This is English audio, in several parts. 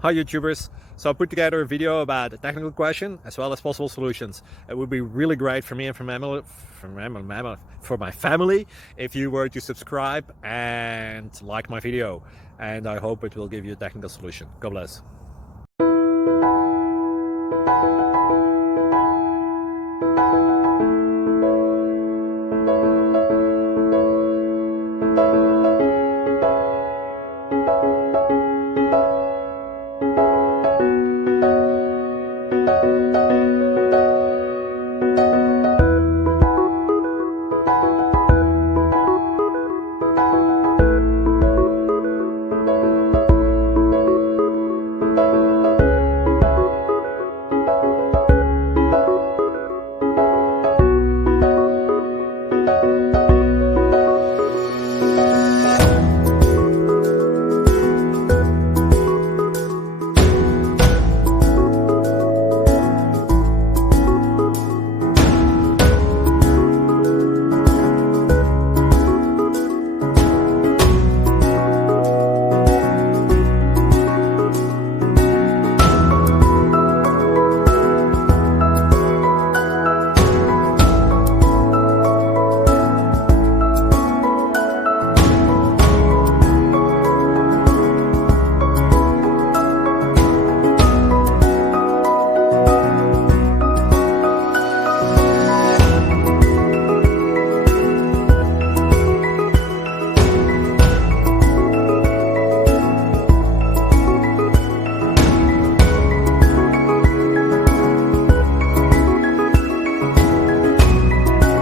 Hi YouTubers! So I put together a video about a technical question as well as possible solutions. It would be really great for me and for my family if you were to subscribe and like my video, and I hope it will give you a technical solution. God bless.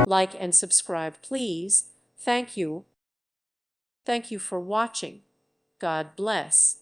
Like and subscribe, please. Thank you. Thank you for watching. God bless.